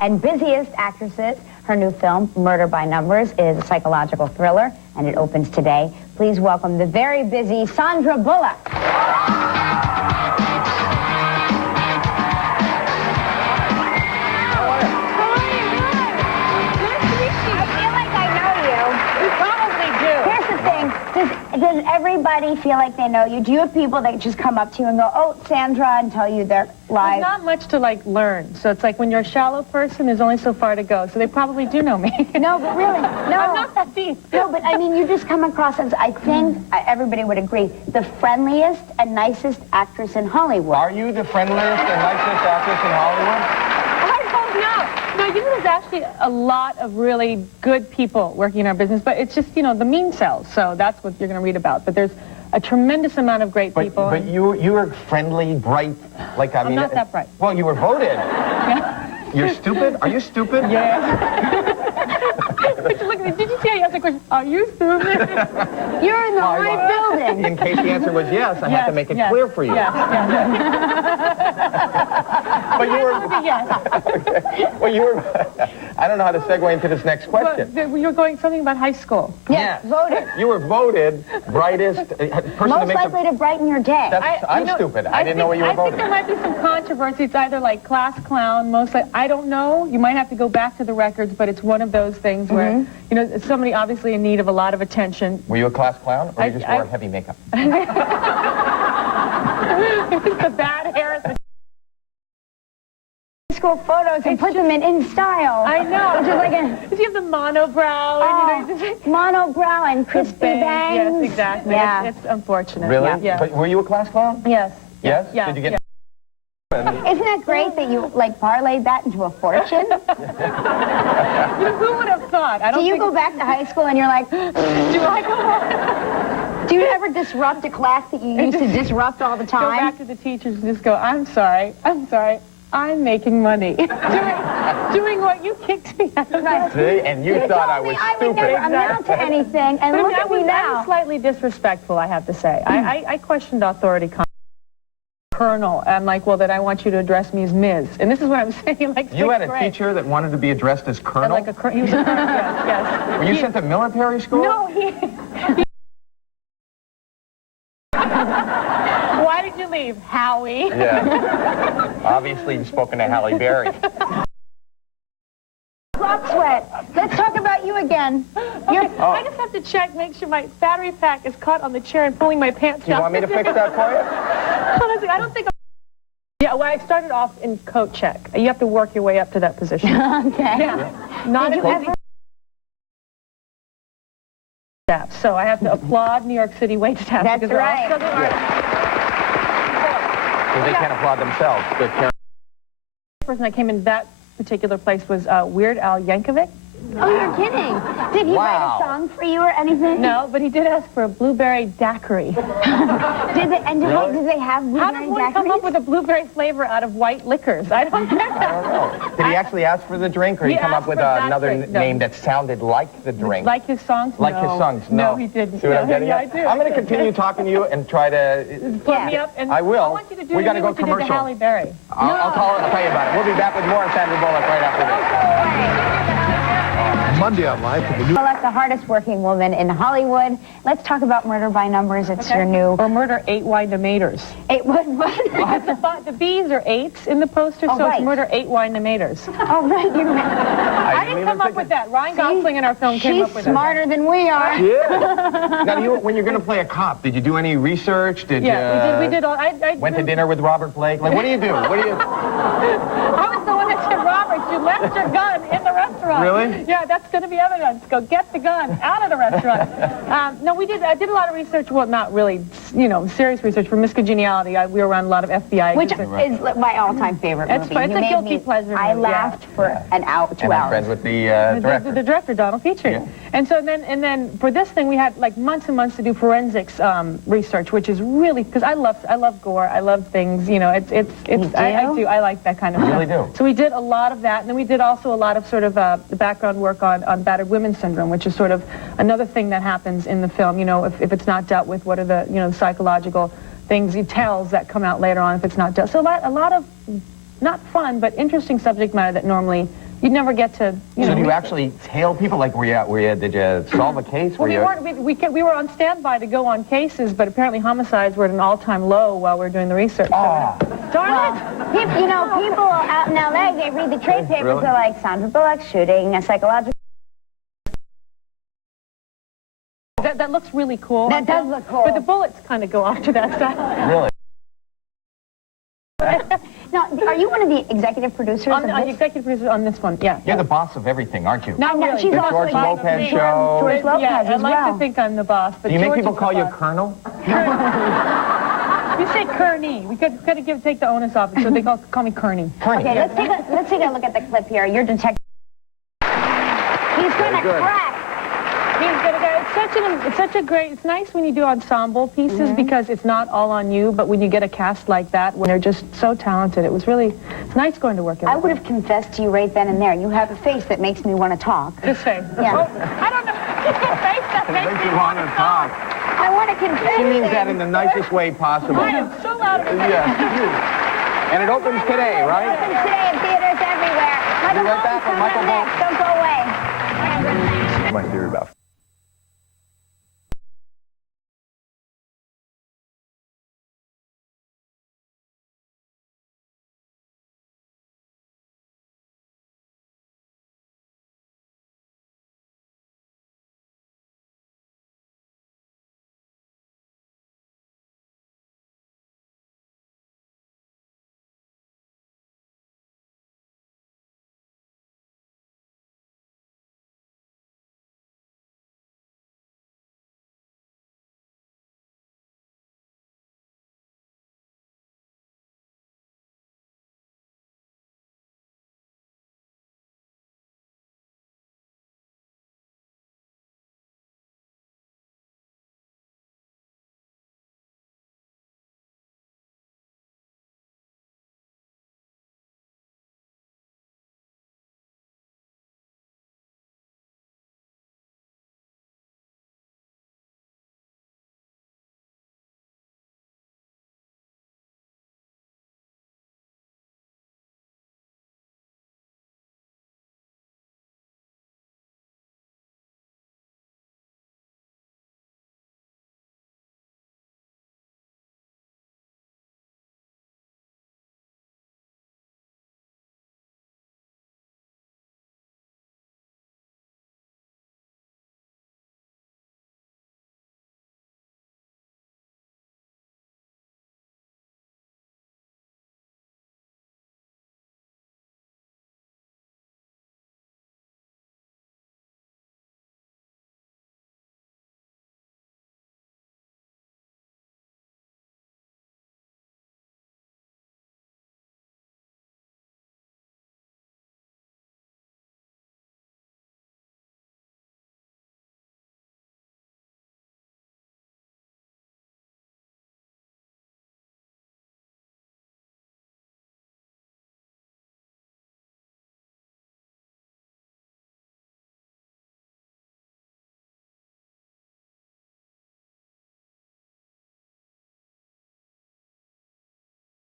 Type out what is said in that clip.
and busiest actresses. Her new film, Murder by Numbers, is a psychological thriller, and it opens today. Please welcome the very busy Sandra Bullock. Does everybody feel like they know you? Do you have people that just come up to you and go, "Oh, Sandra," and tell you their lives? There's not much to learn. So it's like when you're a shallow person, there's only so far to go. So they probably do know me. No, but really, no. I'm not that deep. No, but I mean, you just come across as, I think everybody would agree, the friendliest and nicest actress in Hollywood. Are you the friendliest and nicest actress in Hollywood? No, you know, there's actually a lot of really good people working in our business, but it's just, you know, the mean cells, so that's what you're going to read about. But there's a tremendous amount of great people. But you were friendly, bright, like, I mean... I'm not that bright. Well, you were voted. Yeah. You're stupid? Are you stupid? Yeah. Did you see I asked the question, are you stupid? You're in the right building. In case the answer was yes, I had to make it clear for you. Yes. But you were... Yes. Okay. Well, you were... I don't know how to segue into this next question. But you were going something about high school. Yes, voted. You were voted brightest person most to make likely to brighten your day. I'm stupid. I didn't know what you were voting. I think there might be some controversy. It's either like class clown, mostly. I don't know. You might have to go back to the records, but it's one of those things where, you know, somebody obviously in need of a lot of attention. Were you a class clown, or you just wore heavy makeup? The bad hair at the school photos and put them in style. I know. Which is like a... Does he have the monobrow? Oh, and, you know, monobrow and crispy bangs. Yes, exactly. Yeah. It's unfortunate. Really? Yeah. But were you a class clown? Yes. Yes? Yeah. Did you get... Isn't that great that you, like, parlayed that into a fortune? Who would have thought? Do you go back to high school and you're like, do I go back? Do you ever disrupt a class that you used to disrupt all the time? Go back to the teachers and just go, I'm sorry, I'm making money. doing what you kicked me out of. Right. See? And you thought I was I would stupid. never amount to anything, and look at me now. I was slightly disrespectful, I have to say. I questioned authority. Colonel, I'm like, well, then I want you to address me as Ms. And this is what I'm saying, like, you had a teacher that wanted to be addressed as Colonel? Like a colonel. He was a colonel, yes. Were you sent to military school? No, Why did you leave, Howie? Yeah. Obviously, you've spoken to Halle Berry. Clock sweat. Let's talk about you again. I just have to check, make sure my battery pack is caught on the chair and pulling my pants down. Do you want me to fix that for you? Honestly, I don't think Yeah, well, I started off in coat check. You have to work your way up to that position. Okay. Yeah. Not Did you ever... staff. So I have to applaud New York City wait staff. That's right. Because they can't applaud themselves. The person that came in that particular place was Weird Al Yankovic. Oh, you're kidding. Did he write a song for you or anything? No, but he did ask for a blueberry daiquiri. Did they have blueberry How does one come up with a blueberry flavor out of white liquors? I don't know. I don't know. Did he actually ask for the drink, or did he come up with another name that sounded like the drink? Like his songs? Like his songs? No. No, he didn't. See what I'm getting at? I do. I'm going to continue talking to you and try to... Put me up. And I will. I want you to do we got to go what you did to commercial. Halle Berry. I'll tell you about it. We'll be back with more of Sandra Bullock right after this. Monday on Live for the new... Bullock, the hardest working woman in Hollywood. Let's talk about Murder by Numbers. It's your new... Or Murder 8 Wine-Tomaters. What? The B's are 8s in the poster, so it's Murder 8 Wine-Tomaters. Oh, right. I didn't come up with that. Ryan Gosling in our film came up with that. She's smarter than we are. Yeah. Now, when you're going to play a cop, did you do any research? We did all... I went to dinner with Robert Blake? Like, what do you do? What do you... I was the one that said, Robert, you left your gun in the restaurant. Really? Yeah, that's going to be evidence. Go get the gun out of the restaurant. No, I did a lot of research. Well, not really, you know, serious research for Miss Congeniality. We were around a lot of FBI. Which is my all-time favorite movie. It's a guilty pleasure movie. I laughed for an hour, 2 and hours. I'm friends with the director. The director, Donald Petrie. Yeah. And so then for this thing, we had like months and months to do forensics research, which is really, because I love gore. I love things, you know, I do. I like that kind of stuff. Really do. So we did a lot of that, and then we did also a lot of sort of the background work on battered women syndrome, which is sort of another thing that happens in the film. You know, if it's not dealt with, what are the, you know, psychological things, tells that come out later on if it's not dealt. So a lot of not fun, but interesting subject matter that normally you'd never get to, you know. So do you actually tail people? Like, did you solve a case? Well, we were on standby to go on cases, but apparently homicides were at an all-time low while we were doing the research. Oh. Darn it! You know, people out in L.A., they read the trade papers, Really? they're like, Sandra Bullock shooting a psychological... That looks really cool. That does look cool. But the bullets kind of go off to that side. Really? Now, are you one of the executive producers I'm of the this? executive producer on this one, yeah. You're the boss of everything, aren't you? Not really. She's The also George in Lopez show. George Lopez yeah, I as like well. to think I'm the boss, but Do you make George people is call the you boss. Colonel? You say Kearney. We could take the onus off it, so they call me Kearney. Kearney. Okay, let's take a look at the clip here. Your detective. He's gonna crack. He's gonna go. It's nice when you do ensemble pieces because it's not all on you, but when you get a cast like that, when they're just so talented, it's nice going to work. I would have confessed to you right then and there. You have a face that makes me want to talk. This face. Yeah. Oh, I don't know. Face that makes me want to talk. I want to confess. She means that in the nicest way possible. I am so loud of a face. Yeah. And it opens today, right? It opens today in theaters everywhere. Michael Be right Bolton's back with coming Michael up next. Don't go away. My theory about